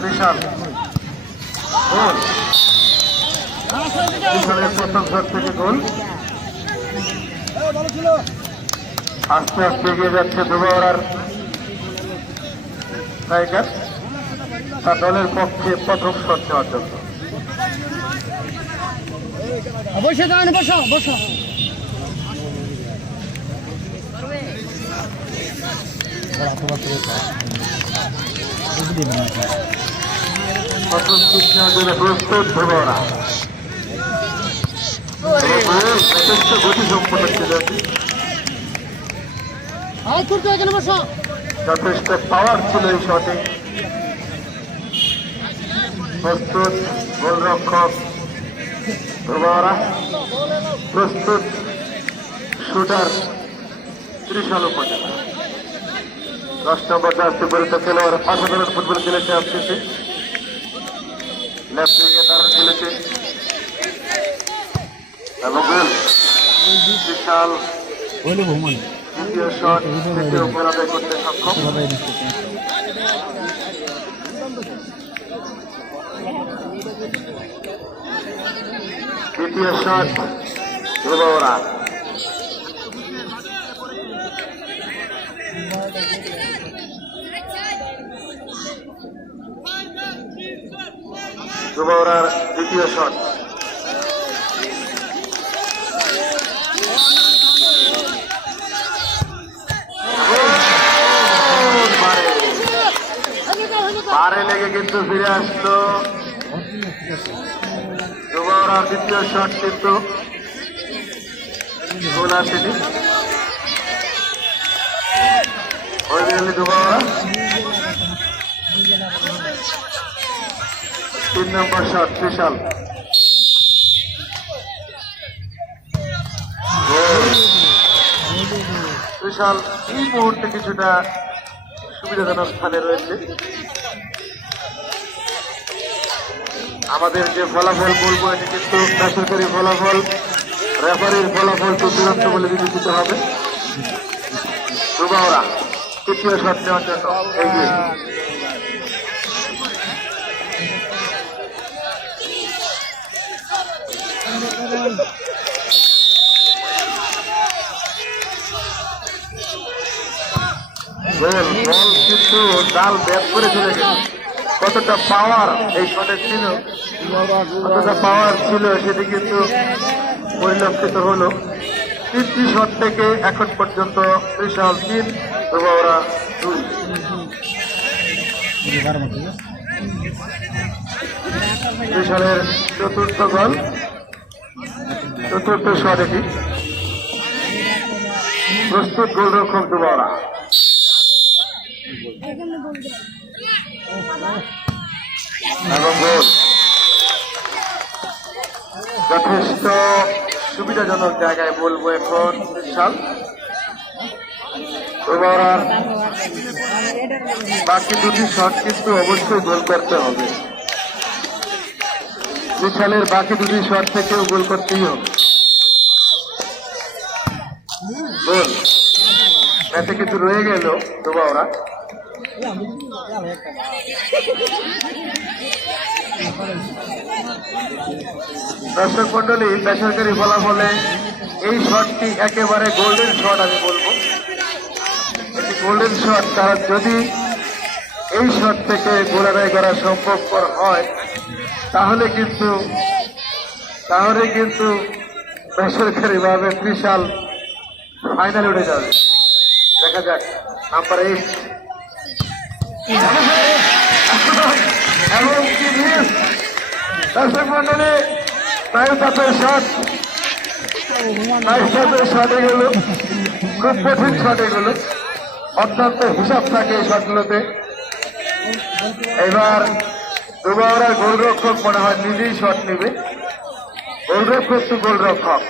বিশাল থেকে গোল আস্তে আস্তে এগিয়ে যাচ্ছে দুবারার টাইগার তার দলের পক্ষে প্রথম শট নেওয়ার জন্য বসো বসো প্রথম শট নেওয়ার জন্য প্রস্তুত দুবারা যথেষ্ট গতি সম্পন্ন ছিল যথেষ্ট পাওয়ার ছিল এই শটে প্রস্তুত গোলরক্ষক ধ্রুবরা প্রস্তুত শুটার ত্রিশাল উপজেলা দশ নম্বর জার্সি পরিত খেলোয়াড় অসাধারণ ফুটবল খেলেছে আজকে। লেফট উইংয়ে দারুণ খেলেছে। এবং গোল। বিশাল দ্বিতীয় শট তৃতীয় পরাজয় করতে সক্ষম। দ্বিতীয় শট ধ্রুবরা ধ্রুবরার দ্বিতীয় শট। বারে লেগে কিন্তু ফিরে আসলো। ধ্রুবরার দ্বিতীয় শট কিন্তু গোল আসেনি। ওই গেলি ধ্রুবরা তিন নম্বর শট গোল। বিশাল, এই মুহূর্তে কিছুটা সুবিধাজনক স্থানে রয়েছে। আমাদের যে ফলাফল বলব, এটি কিন্তু বেসরকারি ফলাফল, রেফারির ফলাফল তো চূড়ান্ত বলে বিবেচিত হবে। তৃতীয় শট নেওয়ার জন্য এগিয়ে। গোল বল কিন্তু ডাল ব্যাট করে চলে গেছে কতটা পাওয়ার এই শটে ছিল, কতটা পাওয়ার ছিল সেটি কিন্তু পরিলক্ষিত হলো। তিনটি শট থেকে এখন পর্যন্ত বিশাল তিন তবে ওরা দুই। বিশালের চতুর্থ গোল। চতুর্থ এটি প্রস্তুত গোলরক্ষক দুবারা। এবং গোল। যথেষ্ট সুবিধাজনক জায়গায় বলব এখন বিশাল। বাকি দুটি শট কিন্তু অবশ্যই গোল করতে হবে। বিশালের বাকি দুটি শট থেকেও গোল করতেই হবে। গোল ম্যাচে কিছু রয়ে গেল দুবাওরা দর্শক মন্ডলী বেসরকারি ফলাফলে এই শটটি একেবারে গোল্ডেন শট আমি বলব। গোল্ডেন শট কারণ যদি এই শট থেকে গোল করা সম্ভবপর হয়, তাহলে কিন্তু তাহলে কিন্তু বেসরকারি ভাবে বিশাল ফাইনালে উঠে যাবে। দেখা যাক নাম্বার দর্শক মন্ডলী তাই তাদের শট এগুলো খুব কঠিন শট এগুলো অত্যন্ত হিসাব থাকে এই শটগুলোতে এবার দুবারের গোলরক্ষক মনে হয় নিজেই শট নেবে। গোলরক্ষক তো গোলরক্ষক?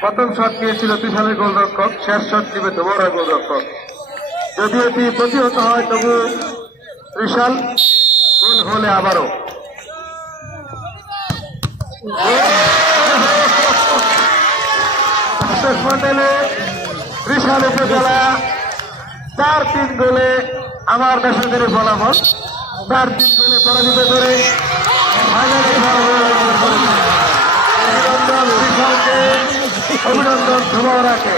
প্রথম শট নিয়েছিল বিশালের গোলরক্ষক, শেষ শট নেবে দুবারের গোলরক্ষক। যদি এটি প্রতিহত হয়, তবু বিশাল গোল হলে আবারও। বিশাল উপজেলা চার তিন গোলে আমার বেসরকারি ফলাফল। চার তিন গোলে পরাজিত করে অভিনন্দন ধুমারাকে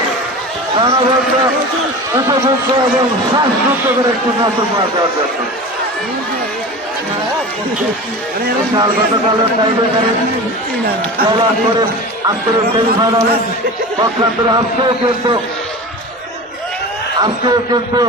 প্রাণবন্ত উপভোগ্য এবং শ্বাসরুদ্ধ করে একটি দেওয়ার জন্য। সেমিফাইনালে পক্ষান্তরে আজকেও কিন্তু আজকেও কিন্তু